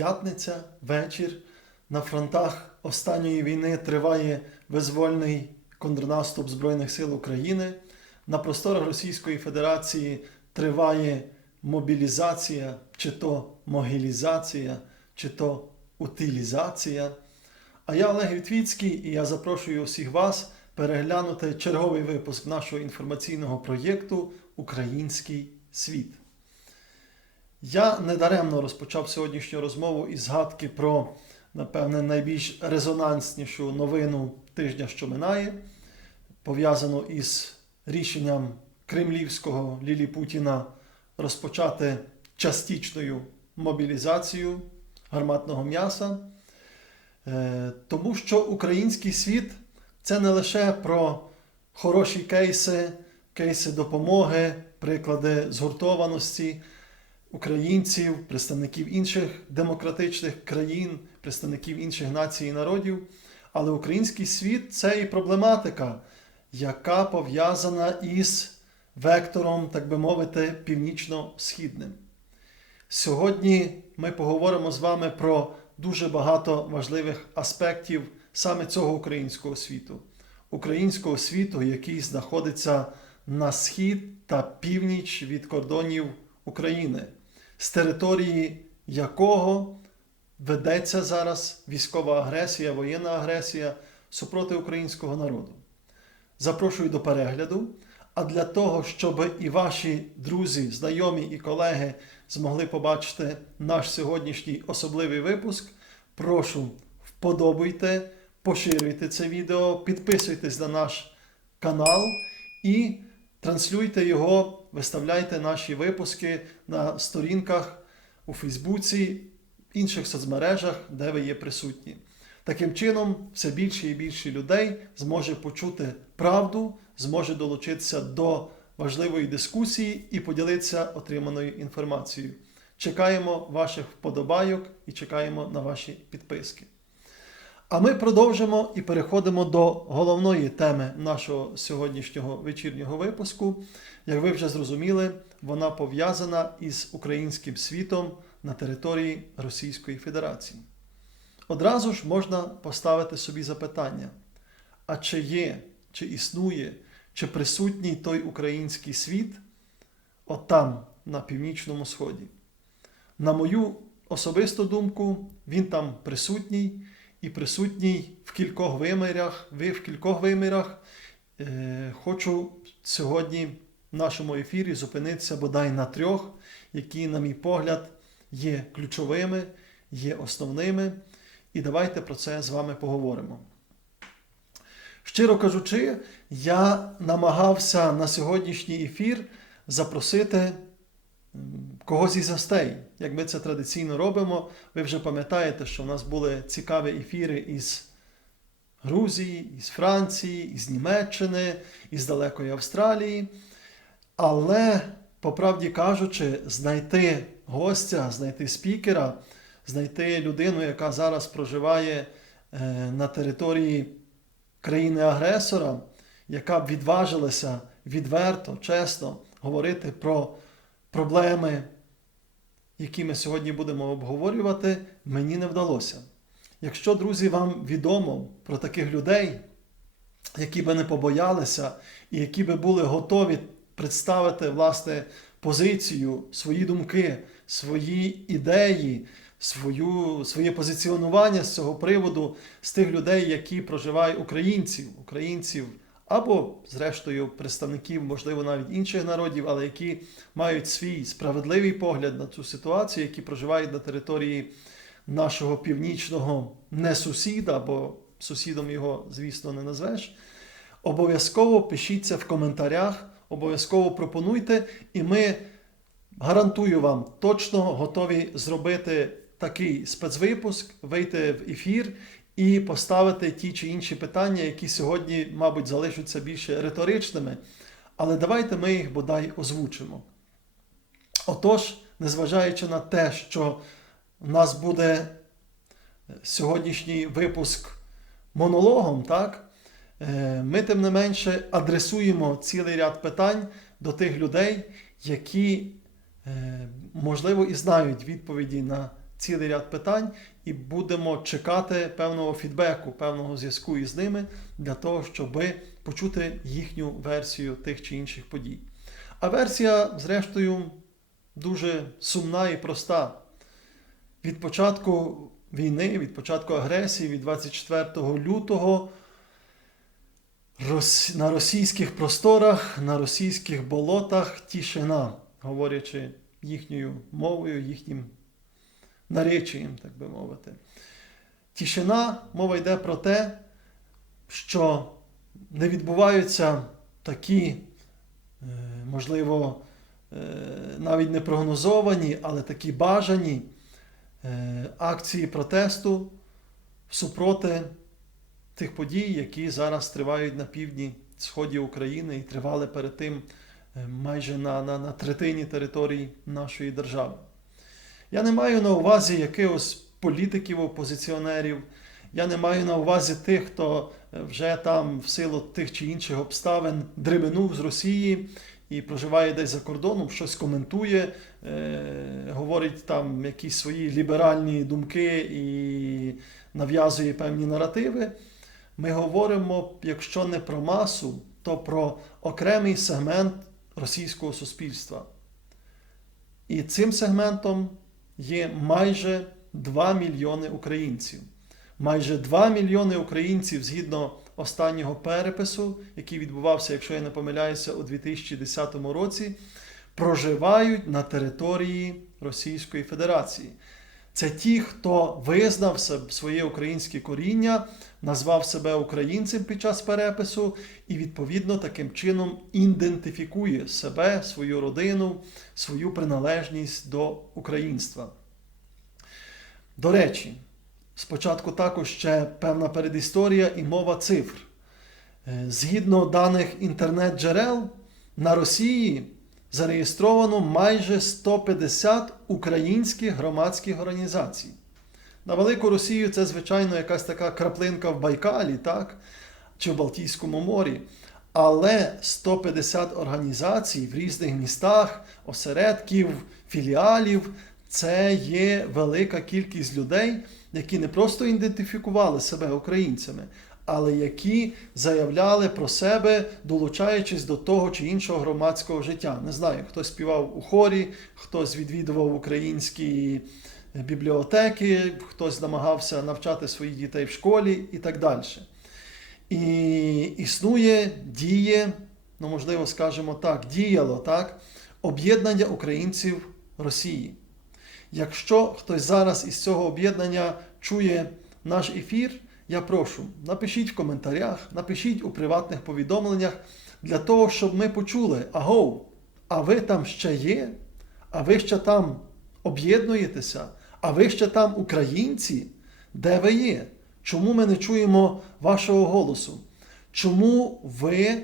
П'ятниця, вечір. На фронтах останньої війни триває визвольний контрнаступ Збройних сил України. На просторах Російської Федерації триває мобілізація, чи то могилізація, чи то утилізація. А я Олег Вітвіцький, і я запрошую всіх вас переглянути черговий випуск нашого інформаційного проєкту Український світ. Я недаремно розпочав сьогоднішню розмову із згадки про, напевне, найбільш резонанснішу новину тижня, що минає, пов'язану із рішенням кремлівського Лілі Путіна розпочати частичною мобілізацію гарматного м'яса. Е, Тому що український світ це не лише про хороші кейси, кейси допомоги, приклади згуртованості українців, представників інших демократичних країн, представників інших націй і народів. Але український світ це і проблематика, яка пов'язана із вектором, так би мовити, північно-східним. Сьогодні ми поговоримо з вами про дуже багато важливих аспектів саме цього українського світу, українського світу, який знаходиться на схід та північ від кордонів України, з території якого ведеться зараз військова агресія, воєнна агресія супроти українського народу. Запрошую до перегляду. А для того, щоб і ваші друзі, знайомі і колеги змогли побачити наш сьогоднішній особливий випуск, прошу вподобайте, поширюйте це відео, підписуйтесь на наш канал і транслюйте його, виставляйте наші випуски на сторінках у Фейсбуці, інших соцмережах, де ви є присутні. Таким чином, все більше і більше людей зможе почути правду, зможе долучитися до важливої дискусії і поділитися отриманою інформацією. Чекаємо ваших вподобайок і чекаємо на ваші підписки. А ми продовжимо і переходимо до головної теми нашого сьогоднішнього вечірнього випуску. Як ви вже зрозуміли, вона пов'язана із українським світом на території Російської Федерації. Одразу ж можна поставити собі запитання: а чи є, чи існує, чи присутній той український світ от там, на північному сході? На мою особисту думку, він там присутній і присутній в кількох вимірах. Ви в кількох вимірах. Е, хочу сьогодні в нашому ефірі зупинитися бодай на трьох, які, на мій погляд, є ключовими, є основними. І давайте про це з вами поговоримо. Щиро кажучи, я намагався на сьогоднішній ефір запросити когось із гостей. Як ми це традиційно робимо, ви вже пам'ятаєте, що в нас були цікаві ефіри із Грузії, із Франції, із Німеччини, із далекої Австралії. Але, по правді кажучи, знайти гостя, знайти спікера, знайти людину, яка зараз проживає е, на території країни-агресора, яка б відважилася відверто, чесно говорити про проблеми, які ми сьогодні будемо обговорювати, мені не вдалося. Якщо, друзі, вам відомо про таких людей, які би не побоялися і які би були готові представити власне позицію, свої думки, свої ідеї, свою, своє позиціонування з цього приводу з тих людей, які проживають українців, українців або, зрештою, представників, можливо, навіть інших народів, але які мають свій справедливий погляд на цю ситуацію, які проживають на території нашого північного несусіда, бо сусідом його, звісно, не назвеш. Обов'язково пишіться в коментарях, обов'язково пропонуйте, і ми гарантую вам точно готові зробити такий спецвипуск, вийти в ефір і поставити ті чи інші питання, які сьогодні, мабуть, залишаться більше риторичними. Але давайте ми їх бодай озвучимо. Отож, незважаючи на те, що в нас буде сьогоднішній випуск монологом, так? Е, Ми, тим не менше, адресуємо цілий ряд питань до тих людей, які, е, можливо, і знають відповіді на цілий ряд питань і будемо чекати певного фідбеку, певного зв'язку із ними для того, щоб почути їхню версію тих чи інших подій. А версія, зрештою, дуже сумна і проста. Від початку війни, від початку агресії, від 24 лютого на російських просторах, на російських болотах тишина, говорячи їхньою мовою, їхнім наречієм, так би мовити. Тишина, мова йде про те, що не відбуваються такі, е, можливо, е, навіть не прогнозовані, але такі бажані е, акції протесту супроти тих подій, які зараз тривають на півдні сході України і тривали перед тим майже на, на, на третині території нашої держави. Я не маю на увазі якихось політиків, опозиціонерів. Я не маю на увазі тих, хто е, вже там в силу тих чи інших обставин дременув з Росії і проживає десь за кордоном, щось коментує, е, говорить там якісь свої ліберальні думки і нав'язує певні наративи. Ми говоримо, якщо не про масу, то про окремий сегмент російського суспільства. І цим сегментом є майже 2 мільйони українців. Майже 2 мільйони українців згідно останнього перепису, який відбувався, якщо я не помиляюся, у 2010 році, проживають на території Російської Федерації. Це ті, хто визнав своє українське коріння, назвав себе українцем під час перепису і, відповідно, таким чином ідентифікує себе, свою родину, свою приналежність до українства. До речі, спочатку також ще певна передісторія і мова цифр. Е, Згідно даних інтернет-джерел, на Росії зареєстровано майже 150 українських громадських організацій. На Велику Росію це, звичайно, якась така краплинка в Байкалі, так? чи в Балтійському морі. Але 150 організацій в різних містах, осередків, філіалів це є велика кількість людей, які не просто ідентифікували себе українцями, але які заявляли про себе, долучаючись до того чи іншого громадського життя. Не знаю, хтось співав у хорі, хтось відвідував українські бібліотеки, хтось намагався навчати своїх дітей в школі і так далі. І існує, діє, ну можливо, скажемо так, діяло так, об'єднання українців Росії. Якщо хтось зараз із цього об'єднання чує наш ефір, я прошу, напишіть в коментарях, напишіть у приватних повідомленнях для того, щоб ми почули, агов, а ви там ще є? А ви ще там об'єднуєтеся? А ви ще там українці? Де ви є? Чому ми не чуємо вашого голосу? Чому ви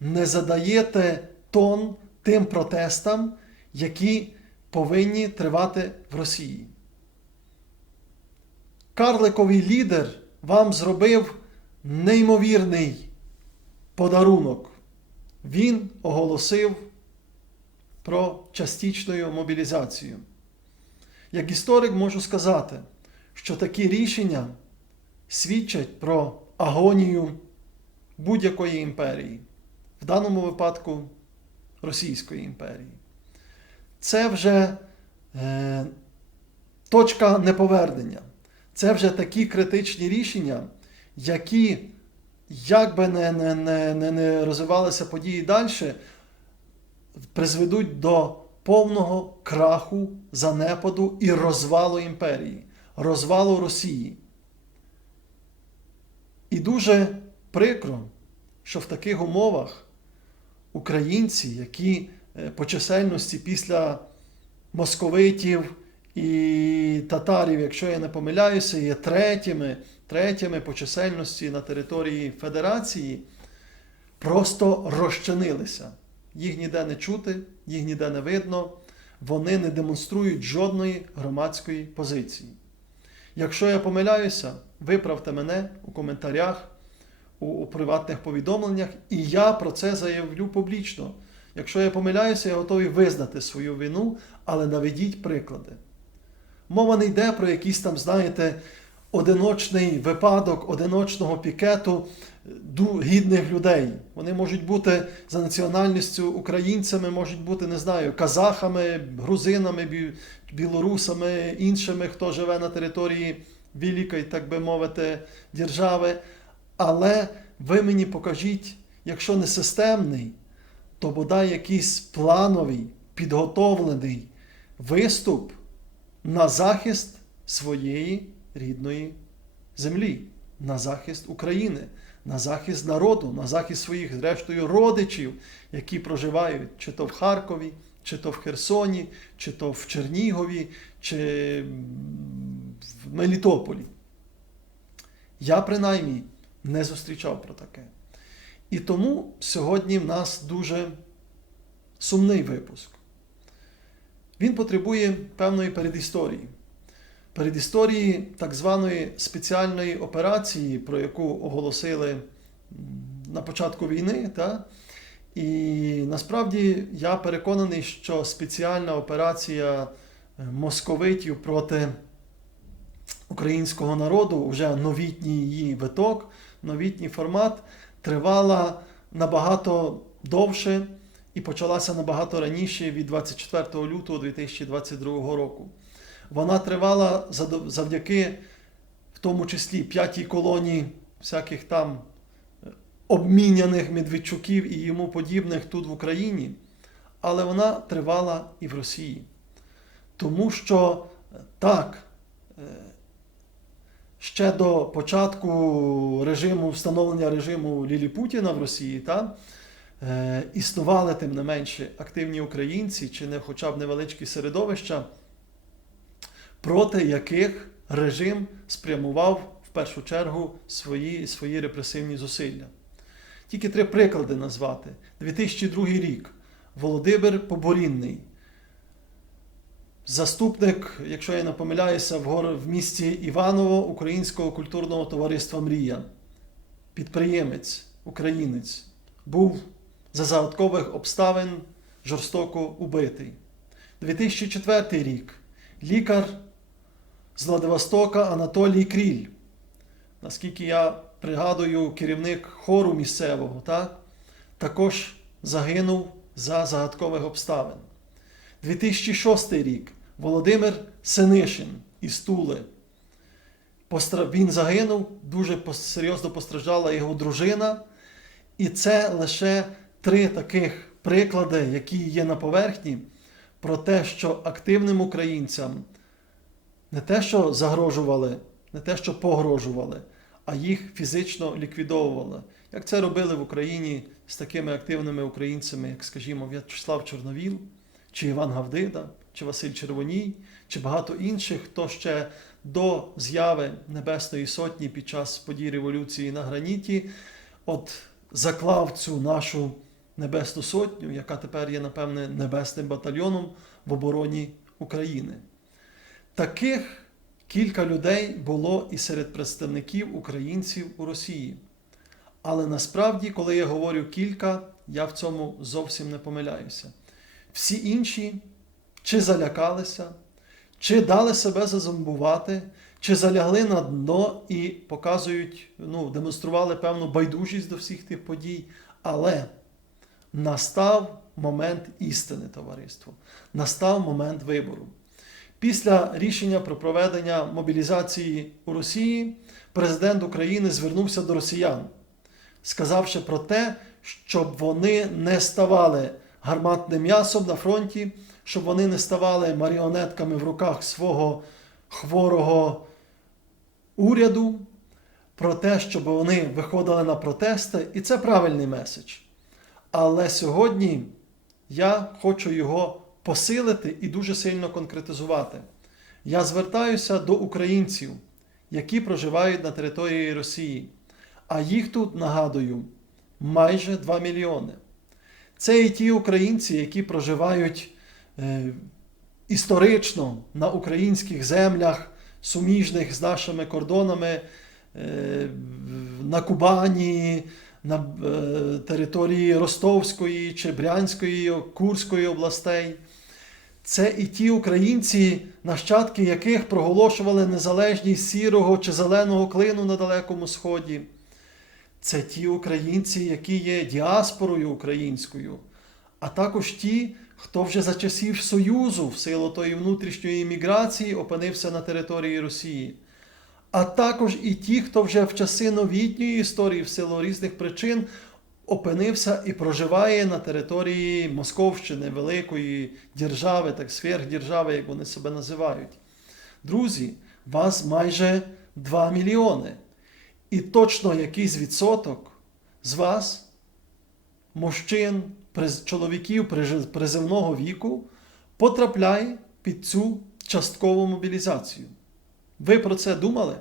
не задаєте тон тим протестам, які повинні тривати в Росії? Карликовий лідер вам зробив неймовірний подарунок. Він оголосив про частичну мобілізацію. Як історик можу сказати, що такі рішення свідчать про агонію будь-якої імперії, в даному випадку Російської імперії. Це вже е, точка неповернення. Це вже такі критичні рішення, які, як би не, не, не, не, не розвивалися події далі, призведуть до повного краху, занепаду і розвалу імперії, розвалу Росії. І дуже прикро, що в таких умовах українці, які е, по чисельності після московитів і татарів, якщо я не помиляюся, є третіми, третіми по чисельності на території Федерації, просто розчинилися. Їх ніде не чути, їх ніде не видно, вони не демонструють жодної громадської позиції. Якщо я помиляюся, виправте мене у коментарях, у, у приватних повідомленнях, і я про це заявлю публічно. Якщо я помиляюся, я готовий визнати свою вину, але наведіть приклади. Мова не йде про якийсь там, знаєте, одиночний випадок одиночного пікету гідних людей. Вони можуть бути за національністю українцями, можуть бути, не знаю, казахами, грузинами, білорусами, іншими, хто живе на території великої, так би мовити, держави. Але ви мені покажіть, якщо не системний, то бодай якийсь плановий, підготовлений виступ на захист своєї рідної землі, на захист України, на захист народу, на захист своїх, зрештою, родичів, які проживають чи то в Харкові, чи то в Херсоні, чи то в Чернігові, чи в Мелітополі. Я принаймні не зустрічав про таке. І тому сьогодні в нас дуже сумний випуск. Він потребує певної передісторії. Передісторії так званої спеціальної операції, про яку оголосили на початку війни. Та? І насправді я переконаний, що спеціальна операція е, московитів проти українського народу, вже новітній її виток, новітній формат, тривала набагато довше і почалася набагато раніше від 24 лютого 2022 року. Вона тривала завдяки, в тому числі, п'ятій колонії всяких там е, обміняних Медведчуків і йому подібних тут в Україні, але вона тривала і в Росії. Тому що е, так, е, ще до початку режиму, встановлення режиму Лілі Путіна в Росії, та, е, існували тим не менше активні українці чи не хоча б невеличкі середовища, проти яких режим спрямував в першу чергу свої, свої репресивні зусилля. Тільки три приклади назвати. 2002 рік. Володимир Поборінний. Заступник, якщо я не помиляюся, в місті Іваново Українського культурного товариства Мрія. Підприємець, українець, був за загадкових обставин жорстоко убитий. 2004 рік. Лікар з Владивостока Анатолій Кріль. Наскільки я пригадую, керівник хору місцевого, так? також загинув за загадкових обставин. 2006 рік Володимир Синишин із Тули. Він загинув, дуже серйозно постраждала його дружина. І це лише три таких приклади, які є на поверхні, про те, що активним українцям не те, що загрожували, не те, що погрожували, а їх фізично ліквідовували. Як це робили в Україні з такими активними українцями, як, скажімо, В'ячеслав Чорновіл, чи Іван Гавдида, чи Василь Червоній, чи багато інших, хто ще до зяви Небесної Сотні під час подій революції на граніті, от заклав цю нашу Небесну Сотню, яка тепер є, напевне, небесним батальйоном в обороні України. Таких кілька людей було і серед представників українців у Росії. Але насправді, коли я говорю кілька, я в цьому зовсім не помиляюся. Всі інші чи залякалися, чи дали себе зазомбувати, чи залягли на дно і показують, ну, демонстрували певну байдужість до всіх тих подій. Але настав момент істини, товариство, настав момент вибору. Після рішення про проведення мобілізації у Росії президент України звернувся до росіян, сказавши про те, щоб вони не ставали гарматним м'ясом на фронті, щоб вони не ставали маріонетками в руках свого хворого уряду, про те, щоб вони виходили на протести, і це правильний меседж. Але сьогодні я хочу його посилити і дуже сильно конкретизувати. Я звертаюся до українців, які проживають на території Росії, а їх тут, нагадую, майже 2 мільйони. Це і ті українці, які проживають е, історично на українських землях, суміжних з нашими кордонами, е, на Кубані, на е, території Ростовської чи Брянської, Курської областей. Це і ті українці, нащадки яких проголошували незалежність сірого чи зеленого клину на Далекому Сході. Це ті українці, які є діаспорою українською, а також ті, хто вже за часів Союзу в силу тої внутрішньої міграції опинився на території Росії. А також і ті, хто вже в часи новітньої історії в силу різних причин опинився і проживає на території Московщини, Великої держави, так сверхдержави, як вони себе називають. Друзі, вас майже 2 мільйони. І точно якийсь відсоток з вас, мужчин, чоловіків приземного віку, потрапляє під цю часткову мобілізацію. Ви про це думали?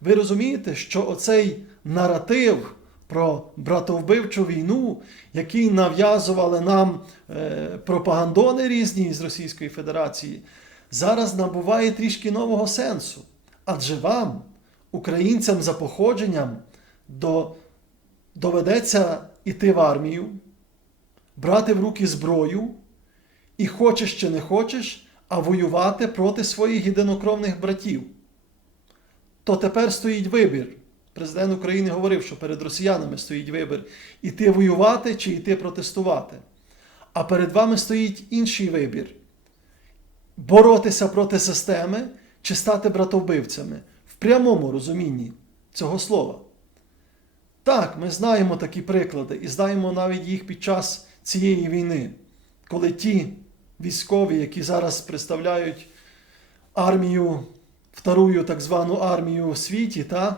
Ви розумієте, що оцей наратив про братовбивчу війну, який нав'язували нам е, пропагандони різні з Російської Федерації, зараз набуває трішки нового сенсу. Адже вам, українцям за походженням, до, доведеться йти в армію, брати в руки зброю, і хочеш чи не хочеш, а воювати проти своїх єдинокровних братів. То тепер стоїть вибір. Президент України говорив, що перед росіянами стоїть вибір іти воювати чи йти протестувати. А перед вами стоїть інший вибір боротися проти системи чи стати братовбивцями в прямому розумінні цього слова. Так, ми знаємо такі приклади і знаємо навіть їх під час цієї війни, коли ті військові, які зараз представляють армію, вторую так звану армію у світі, та,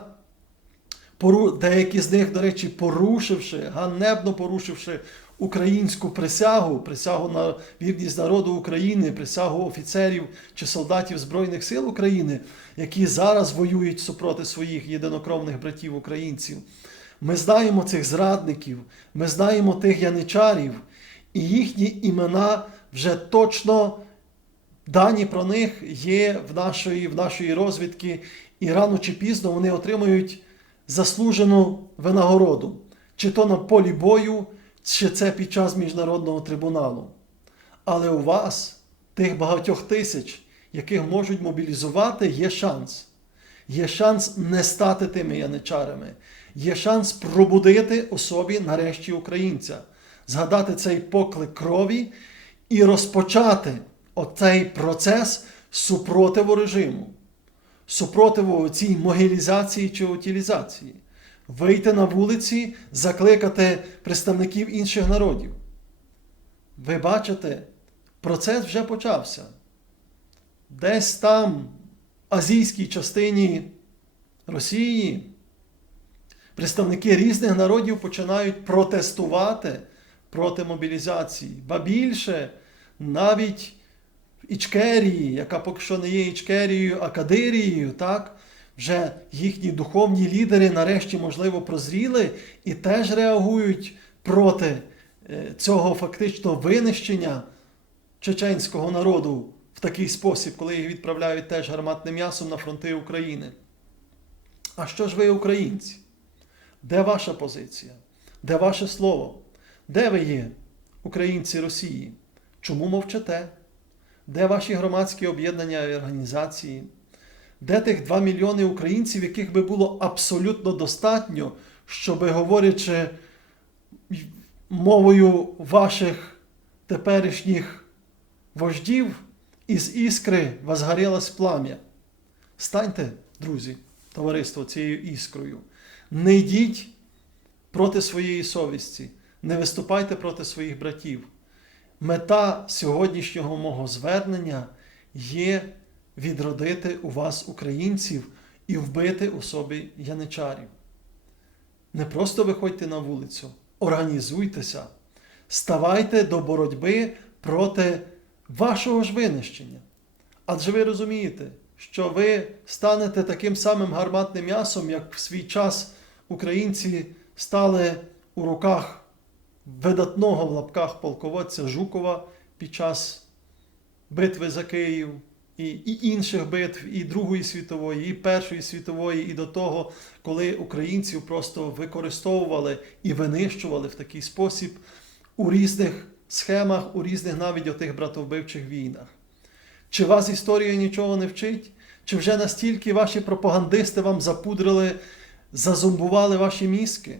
деякі з них, до речі, порушивши, ганебно порушивши українську присягу, присягу на вірність народу України, присягу офіцерів чи солдатів Збройних сил України, які зараз воюють супроти своїх єдинокровних братів українців. Ми знаємо цих зрадників, ми знаємо тих яничарів, і їхні імена вже точно дані про них є в нашої, в нашої розвідки, і рано чи пізно вони отримують заслужену винагороду, чи то на полі бою, чи це під час міжнародного трибуналу. Але у вас, тих багатьох тисяч, яких можуть мобілізувати, є шанс. Є шанс не стати тими яничарами. Є шанс пробудити у собі нарешті українця, згадати цей поклик крові і розпочати оцей процес супротиву режиму, супротиву цій могилізації чи утилізації. Вийти на вулиці, закликати представників інших народів. Ви бачите, процес вже почався. Десь там, в азійській частині Росії, представники різних народів починають протестувати проти мобілізації. Ба більше, навіть в Ічкерії, яка поки що не є Ічкерією, а Кадирією, так? Вже їхні духовні лідери нарешті, можливо, прозріли і теж реагують проти е, цього фактично винищення чеченського народу в такий спосіб, коли їх відправляють теж гарматним м'ясом на фронти України. А що ж ви, українці? Де ваша позиція? Де ваше слово? Де ви є, українці Росії? Чому мовчите? Де ваші громадські об'єднання і організації? Де тих 2 мільйони українців, яких би було абсолютно достатньо, щоби говорячи мовою ваших теперішніх вождів, із іскри возгорілось плам'я? Станьте, друзі, товариство, цією іскрою. Не йдіть проти своєї совісті, не виступайте проти своїх братів. Мета сьогоднішнього мого звернення є відродити у вас українців і вбити у собі яничарів. Не просто виходьте на вулицю, організуйтеся, ставайте до боротьби проти вашого ж винищення. Адже ви розумієте, що ви станете таким самим гарматним м'ясом, як в свій час українці стали у руках видатного в лапках полководця Жукова під час битви за Київ і, і інших битв, і Другої світової, і Першої світової, і до того, коли українців просто використовували і винищували в такий спосіб у різних схемах у різних навіть отих братовбивчих війнах? Чи вас історія нічого не вчить? Чи вже настільки ваші пропагандисти вам запудрили, зазумбували ваші мізки?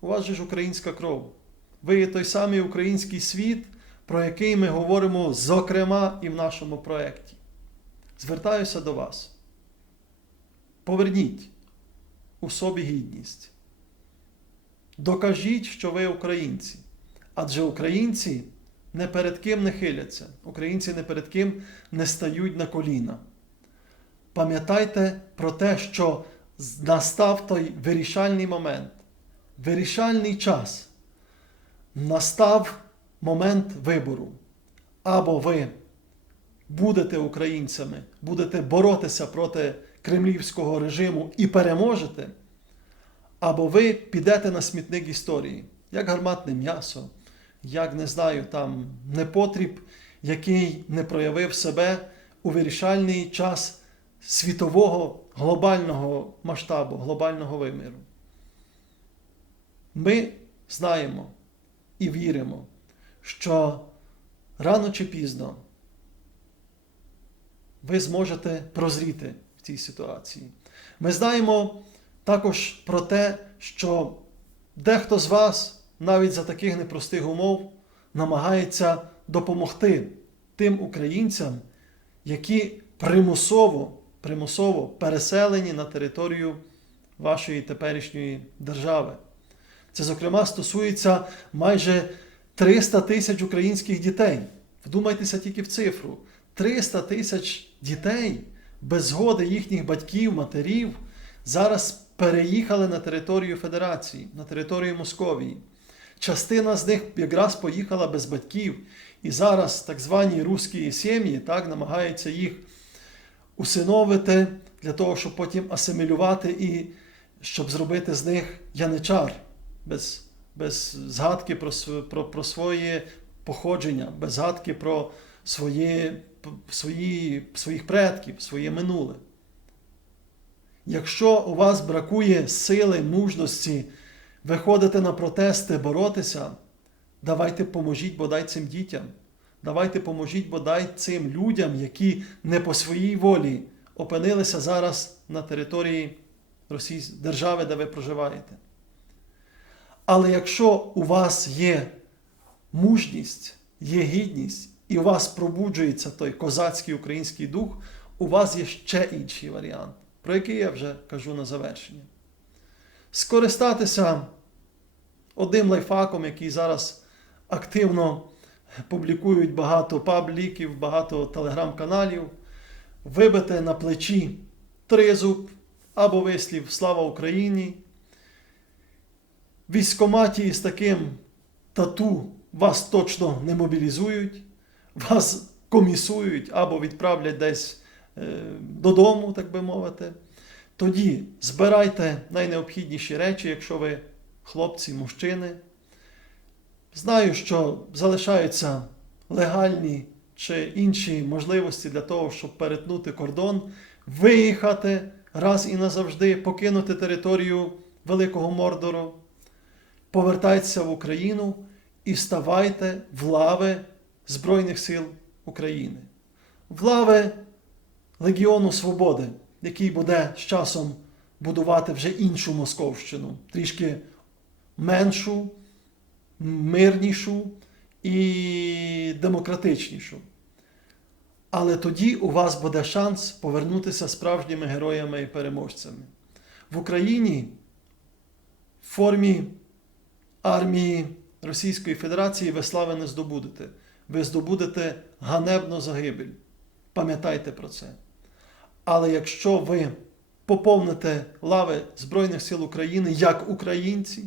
У вас же ж українська кров. Ви є той самий український світ, про який ми говоримо, зокрема, і в нашому проєкті. Звертаюся до вас. Поверніть у собі гідність. Докажіть, що ви українці. Адже українці не перед ким не хиляться, українці не перед ким не стають на коліна. Пам'ятайте про те, що настав той вирішальний момент, вирішальний час. Настав момент вибору. Або ви будете українцями, будете боротися проти кремлівського режиму і переможете, або ви підете на смітник історії, як гарматне м'ясо, як не знаю, там непотріб, який не проявив себе у вирішальний час світового глобального масштабу, глобального виміру. Ми знаємо і віримо, що рано чи пізно ви зможете прозріти в цій ситуації. Ми знаємо також про те, що дехто з вас навіть за таких непростих умов намагається допомогти тим українцям, які примусово, примусово переселені на територію вашої теперішньої держави. Це, зокрема, стосується майже 300 тисяч українських дітей. Вдумайтеся тільки в цифру: 300 тисяч дітей без згоди їхніх батьків, матерів зараз переїхали на територію Федерації, на територію Московії. Частина з них якраз поїхала без батьків, і зараз так звані русські сім'ї так, намагаються їх усиновити для того, щоб потім асимілювати і щоб зробити з них яничар без, без згадки про, про, про своє походження, без згадки про своє, свої, своїх предків, своє минуле. Якщо у вас бракує сили, мужності виходити на протести, боротися, давайте поможіть бодай цим дітям. Давайте поможіть бодай цим людям, які не по своїй волі опинилися зараз на території Російсь... держави, де ви проживаєте. Але якщо у вас є мужність, є гідність, і у вас пробуджується той козацький український дух, у вас є ще інший варіант, про який я вже кажу на завершення. Скористатися одним лайфхаком, який зараз активно публікують багато пабліків, багато телеграм-каналів, вибити на плечі тризуб або вислів Слава Україні. В військкоматі із таким тату вас точно не мобілізують, вас комісують або відправлять десь е, додому, так би мовити. Тоді збирайте найнеобхідніші речі, якщо ви хлопці, мужчини. Знаю, що залишаються легальні чи інші можливості для того, щоб перетнути кордон, виїхати раз і назавжди, покинути територію Великого Мордору, повертайтеся в Україну і ставайте в лави Збройних сил України, в лави Легіону Свободи, який буде з часом будувати вже іншу Московщину, трішки меншу, мирнішу і демократичнішу. Але тоді у вас буде шанс повернутися справжніми героями і переможцями. В Україні в формі армії Російської Федерації ви слави не здобудете. Ви здобудете ганебну загибель. Пам'ятайте про це. Але якщо ви поповните лави Збройних сил України як українці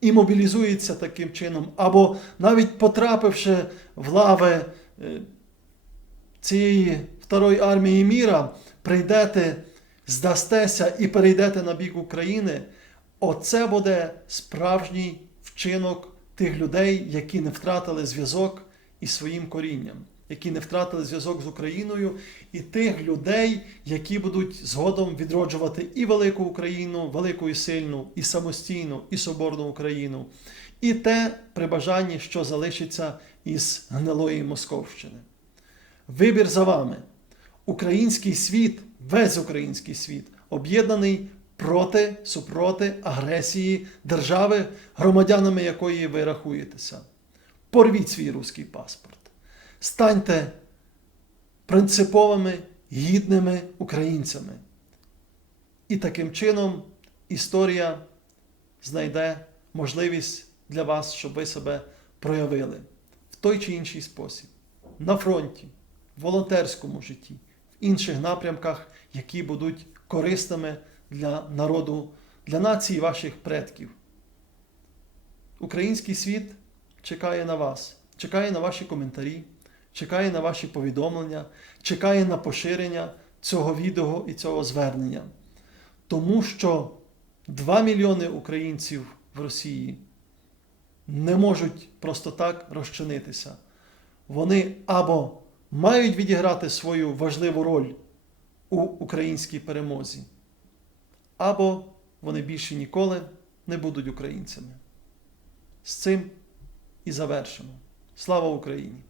і мобілізуєтеся таким чином, або навіть потрапивши в лави е, цієї Второї армії міра, прийдете, здастеся і перейдете на бік України, оце буде справжній вчинок тих людей, які не втратили зв'язок із своїм корінням, які не втратили зв'язок з Україною, і тих людей, які будуть згодом відроджувати і велику Україну, велику і сильну, і самостійну, і соборну Україну, і те при бажанні, що залишиться із гнилої Московщини. Вибір за вами. Український світ, весь український світ, об'єднаний проти супроти агресії держави, громадянами якої ви рахуєтеся. Порвіть свій руський паспорт. Станьте принциповими, гідними українцями. І таким чином історія знайде можливість для вас, щоб ви себе проявили в той чи інший спосіб на фронті, в волонтерському житті, в інших напрямках, які будуть корисними для народу, для нації ваших предків. Український світ чекає на вас, чекає на ваші коментарі, чекає на ваші повідомлення, чекає на поширення цього відео і цього звернення. Тому що 2 мільйони українців в Росії не можуть просто так розчинитися. Вони або мають відіграти свою важливу роль у українській перемозі, або вони більше ніколи не будуть українцями. З цим і завершимо. Слава Україні!